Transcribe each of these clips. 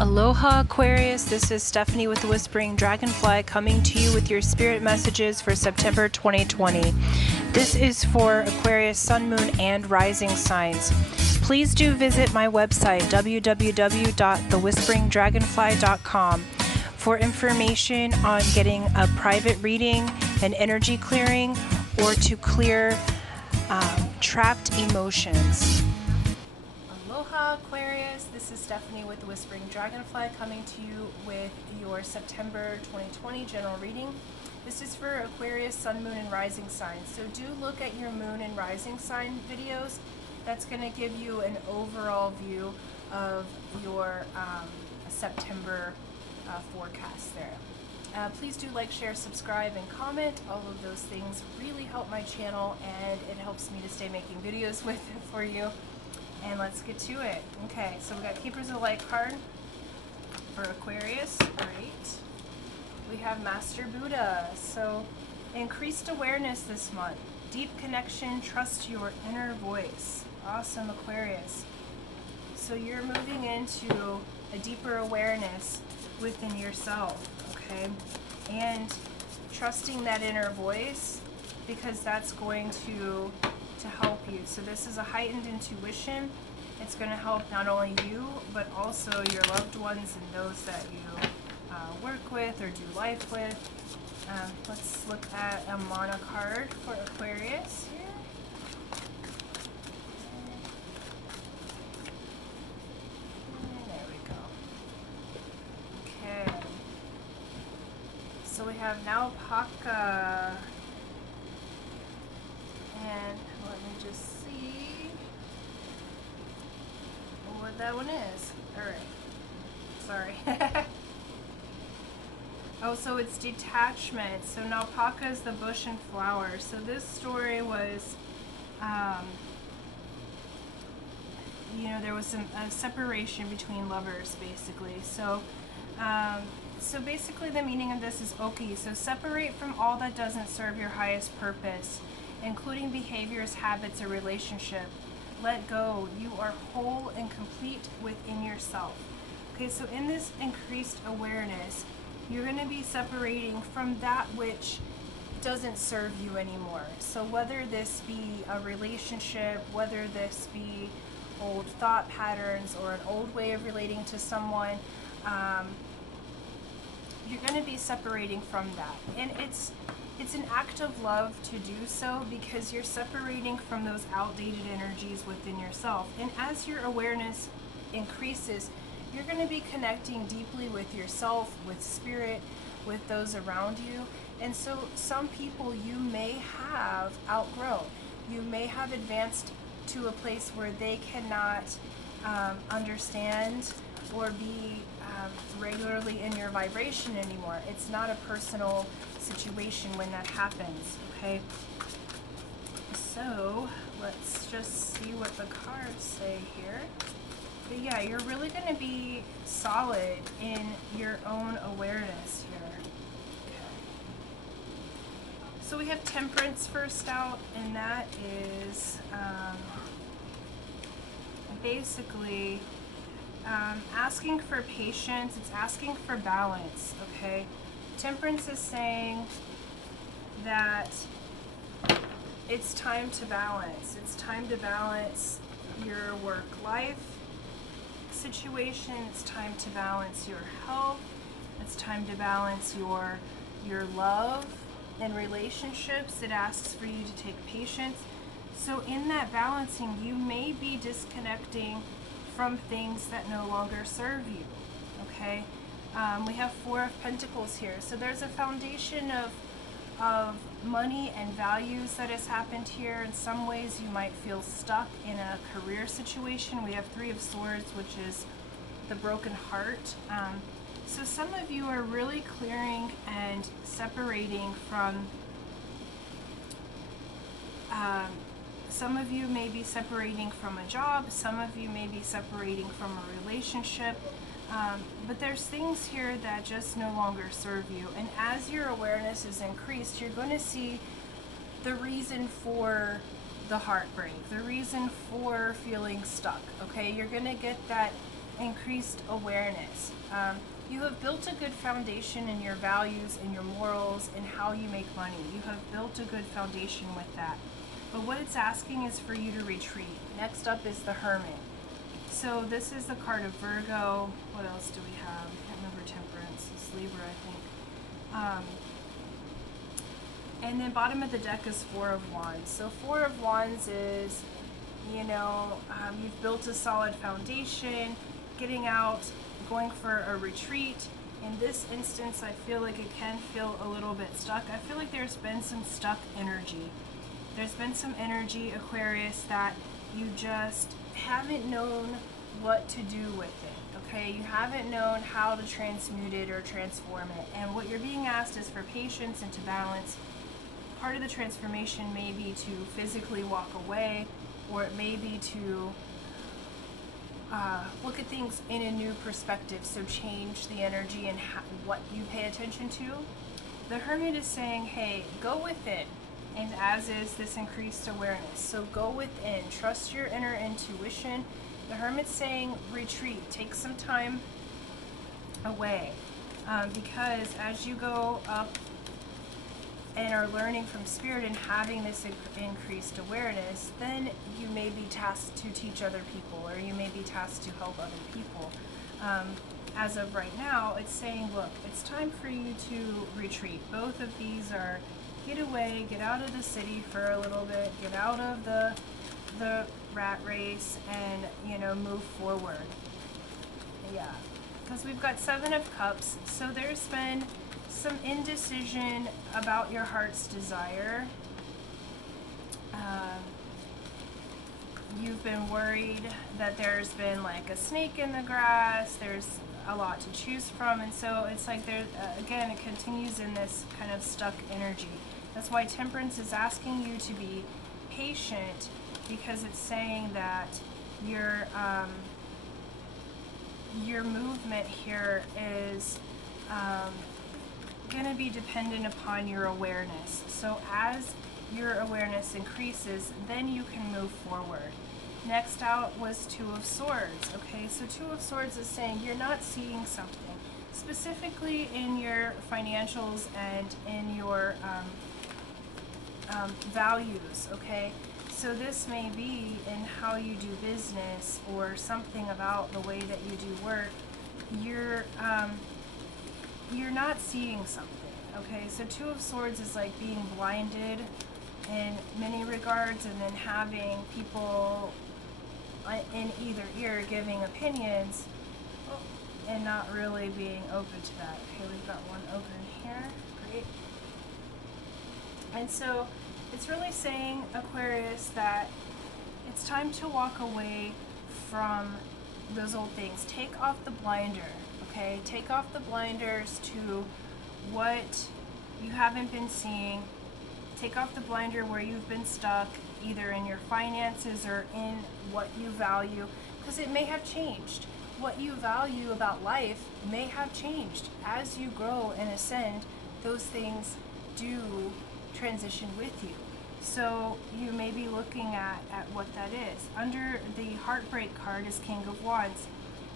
Aloha Aquarius, this is Stephanie with the Whispering Dragonfly coming to you with your spirit messages for September 2020. This is for Aquarius, Sun, Moon, and Rising signs. Please do visit my website www.thewhisperingdragonfly.com for information on getting a private reading, an energy clearing, or to clear trapped emotions. Aloha Aquarius, this is Stephanie with the Whispering Dragonfly coming to you with your September 2020 general reading. This is for Aquarius, Sun, Moon, and Rising signs. So do look at your Moon and Rising sign videos. That's going to give you an overall view of your September forecast there. Please do like, share, subscribe, and comment. All of those things really help my channel, and it helps me to stay making videos for you. And let's get to it. Okay, so we got Keepers of Light card for Aquarius. Great. We have Master Buddha. So increased awareness this month. Deep connection, trust your inner voice. Awesome, Aquarius. So you're moving into a deeper awareness within yourself, okay? And trusting that inner voice, because that's going to help you. So this is a heightened intuition. It's going to help not only you, but also your loved ones and those that you work with or do life with. Let's look at a mana card for Aquarius here. There we go. Okay. So we have now Paka. And let me just see what that one is. Alright. Sorry. Oh, so it's detachment. So now Paka is the bush and flower. So this story was, there was a separation between lovers, basically. So, so basically the meaning of this is Oki. So separate from all that doesn't serve your highest purpose, including behaviors, habits, or relationship. Let go. You are whole and complete within yourself. Okay, so in this increased awareness, you're going to be separating from that which doesn't serve you anymore. So whether this be a relationship, whether this be old thought patterns or an old way of relating to someone, you're going to be separating from that. And it's an act of love to do so, because you're separating from those outdated energies within yourself. And as your awareness increases, you're going to be connecting deeply with yourself, with spirit, with those around you. And so some people you may have outgrown. You may have advanced to a place where they cannot understand or be regularly in your vibration anymore. It's not a personal situation when that happens, okay? So let's just see what the cards say here. But yeah, you're really going to be solid in your own awareness here. Okay. So we have Temperance first out, and that is basically asking for patience. It's asking for balance, okay? Temperance is saying that it's time to balance. It's time to balance your work-life situation. It's time to balance your health. It's time to balance your love and relationships. It asks for you to take patience. So in that balancing, you may be disconnecting from things that no longer serve you, okay? We have Four of Pentacles here. So there's a foundation of money and values that has happened here. In some ways you might feel stuck in a career situation. We have Three of Swords, which is the broken heart. So some of you are really clearing and separating from some of you may be separating from a job, some of you may be separating from a relationship, but there's things here that just no longer serve you. And as your awareness is increased, you're going to see the reason for the heartbreak, the reason for feeling stuck, okay? You're going to get that increased awareness. You have built a good foundation in your values and your morals and how you make money. You have built a good foundation with that. But what it's asking is for you to retreat. Next up is the Hermit. So this is the card of Virgo. What else do we have? I can't remember. Temperance. It's Libra, I think. And then bottom of the deck is Four of Wands. So Four of Wands is, you've built a solid foundation, getting out, going for a retreat. In this instance, I feel like it can feel a little bit stuck. I feel like there's been some stuck energy. There's been some energy, Aquarius, that you just haven't known what to do with it, okay? You haven't known how to transmute it or transform it. And what you're being asked is for patience and to balance. Part of the transformation may be to physically walk away, or it may be to look at things in a new perspective, so change the energy and what you pay attention to. The Hermit is saying, hey, go within, and as is this increased awareness. So go within, trust your inner intuition. The Hermit's saying retreat, take some time away, because as you go up and are learning from Spirit and having this increased awareness, then you may be tasked to teach other people, or you may be tasked to help other people. As of right now, it's saying, look, it's time for you to retreat. Both of these are get away, get out of the city for a little bit, get out of the rat race, and, move forward. Yeah, because we've got Seven of Cups, so there's been some indecision about your heart's desire. You've been worried that there's been like a snake in the grass, there's a lot to choose from, and so it's like there again, it continues in this kind of stuck energy. That's why Temperance is asking you to be patient, because it's saying that your movement here is going to be dependent upon your awareness. So as your awareness increases, then you can move forward. Next out was Two of Swords. Okay, so Two of Swords is saying you're not seeing something, specifically in your financials and in your values. Okay, so this may be in how you do business, or something about the way that you do work. You're not seeing something. Okay, so Two of Swords is like being blinded in many regards, and then having people in either ear giving opinions and not really being open to that. Okay, we've got one open here. Great. And so it's really saying, Aquarius, that it's time to walk away from those old things. Take off the blinder, okay? Take off the blinders to what you haven't been seeing. Take off the blinder where you've been stuck, either in your finances or in what you value, because it may have changed. What you value about life may have changed. As you grow and ascend, those things do transition with you. So you may be looking at what that is. Under the Heartbreak card is King of Wands.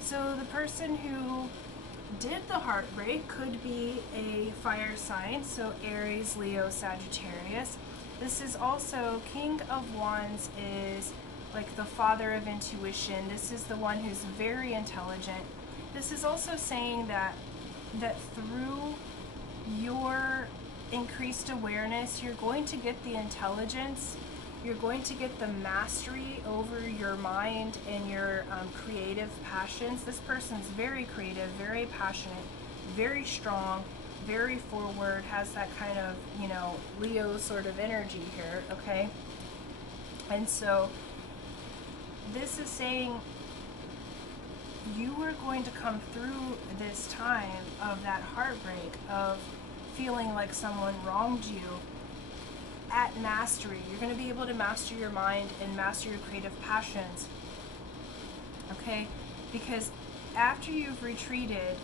So the person who did the heartbreak could be a fire sign, so Aries, Leo, Sagittarius. This is also, King of Wands is like the father of intuition. This is the one who's very intelligent. This is also saying that through your increased awareness, you're going to get the intelligence, you're going to get the mastery over your mind and your creative passions. This person's very creative, very passionate, very strong, very forward, has that kind of, Leo sort of energy here, okay? And so this is saying you are going to come through this time of that heartbreak, of feeling like someone wronged you, at mastery. You're going to be able to master your mind and master your creative passions, okay? Because after you've retreated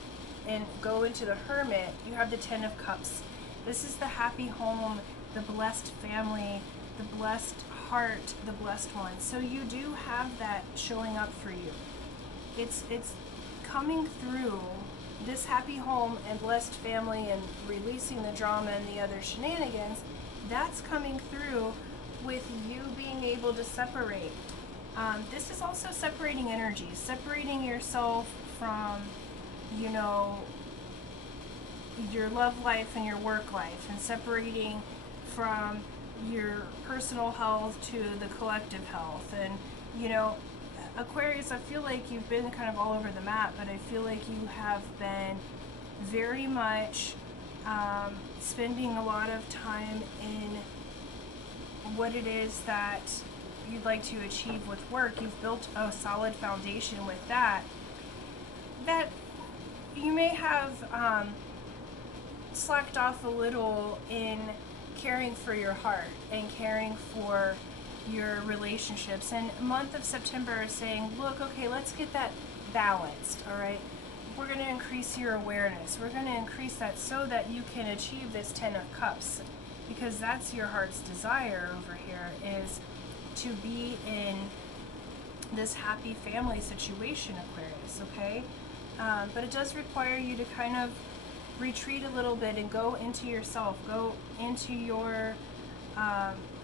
and go into the Hermit, you have the Ten of Cups. This is the happy home, the blessed family, the blessed heart, the blessed one. So you do have that showing up for you. it's coming through this happy home and blessed family and releasing the drama and the other shenanigans. That's coming through with you being able to separate. This is also separating energies, separating yourself from, you know, your love life and your work life, and separating from your personal health to the collective health. And, you know, Aquarius, I feel like you've been kind of all over the map, but I feel like you have been very much spending a lot of time in what it is that you'd like to achieve with work. You've built a solid foundation with that you may have slacked off a little in caring for your heart and caring for your relationships. And month of September is saying, look, okay, let's get that balanced, all right? We're going to increase your awareness. We're going to increase that so that you can achieve this 10 of Cups, because that's your heart's desire over here, is to be in this happy family situation, Aquarius, okay? But it does require you to kind of retreat a little bit and go into yourself, go into your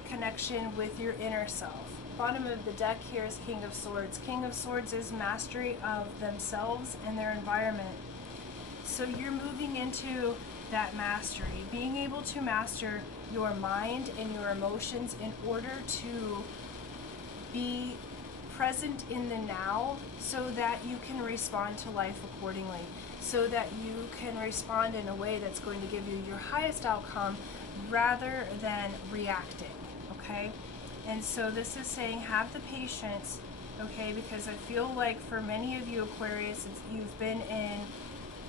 connection with your inner self. Bottom of the deck here is King of Swords. King of Swords is mastery of themselves and their environment. So you're moving into that mastery, being able to master your mind and your emotions in order to be present in the now, so that you can respond to life accordingly, so that you can respond in a way that's going to give you your highest outcome rather than reacting, okay? And so this is saying, have the patience, okay? Because I feel like for many of you Aquarius, you've been in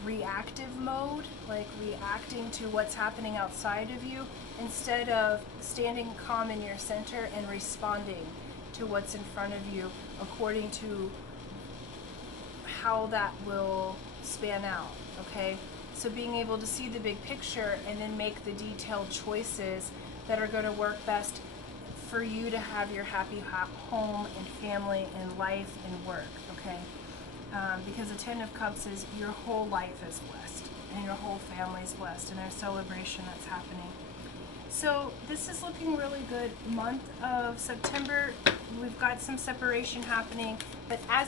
reactive mode, like reacting to what's happening outside of you, instead of standing calm in your center and responding to what's in front of you according to how that will span out, okay? So being able to see the big picture and then make the detailed choices that are going to work best for you to have your happy home and family and life and work, okay? Because the 10 of Cups is your whole life is blessed and your whole family is blessed, and there's celebration that's happening. So this is looking really good. Month of September, we've got some separation happening, but as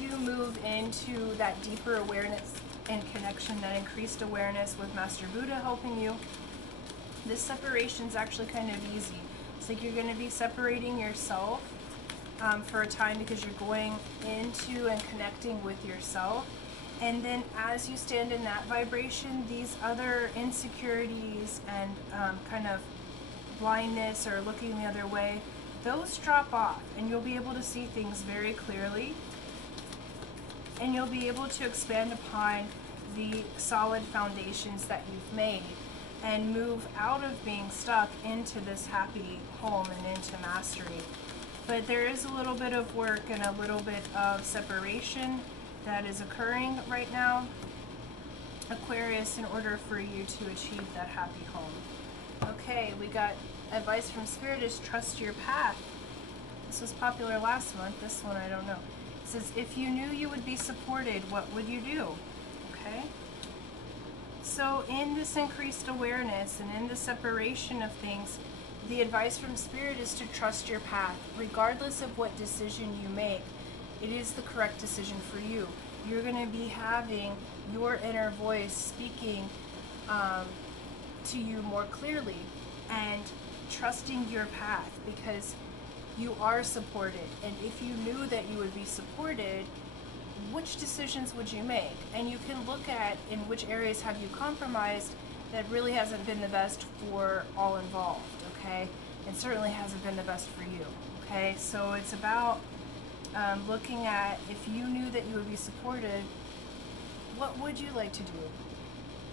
you move into that deeper awareness and connection, that increased awareness with Master Buddha helping you, this separation is actually kind of easy. It's like you're going to be separating yourself for a time, because you're going into and connecting with yourself. And then as you stand in that vibration, these other insecurities and kind of blindness or looking the other way, those drop off, and you'll be able to see things very clearly, and you'll be able to expand upon the solid foundations that you've made and move out of being stuck into this happy home and into mastery. But there is a little bit of work and a little bit of separation that is occurring right now, Aquarius, in order for you to achieve that happy home. Okay, we got advice from Spirit is trust your path. This was popular last month. This one I don't know. It says, if you knew you would be supported, what would you do? Okay. So in this increased awareness and in the separation of things, the advice from Spirit is to trust your path. Regardless of what decision you make, it is the correct decision for you. You're going to be having your inner voice speaking to you more clearly, and trusting your path, because you are supported. And if you knew that you would be supported, which decisions would you make? And you can look at in which areas have you compromised that really hasn't been the best for all involved, okay? And certainly hasn't been the best for you, okay? So it's about looking at, if you knew that you would be supported, what would you like to do?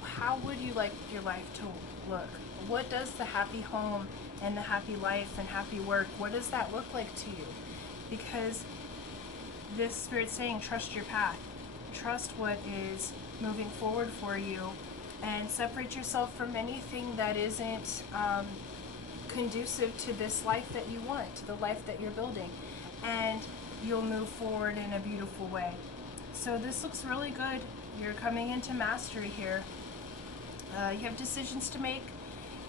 How would you like your life to look? What does the happy home and the happy life and happy work, what does that look like to you? Because this Spirit's saying, trust your path. Trust what is moving forward for you, and separate yourself from anything that isn't conducive to this life that you want, to the life that you're building. And you'll move forward in a beautiful way. So this looks really good. You're coming into mastery here. You have decisions to make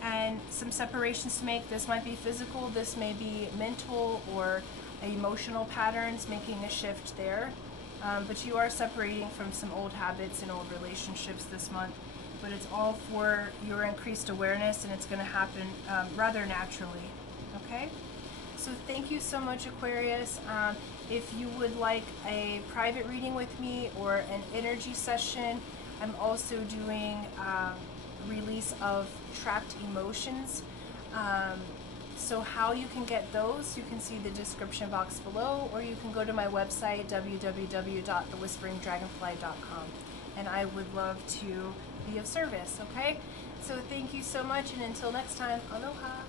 and some separations to make. This might be physical, this may be mental or emotional patterns, making a shift there. But you are separating from some old habits and old relationships this month. But it's all for your increased awareness, and it's going to happen rather naturally. Okay? So thank you so much, Aquarius. If you would like a private reading with me or an energy session, I'm also doing release of trapped emotions. So how you can get those, you can see the description box below, or you can go to my website, www.thewhisperingdragonfly.com, and I would love to be of service, okay? So thank you so much, and until next time, aloha.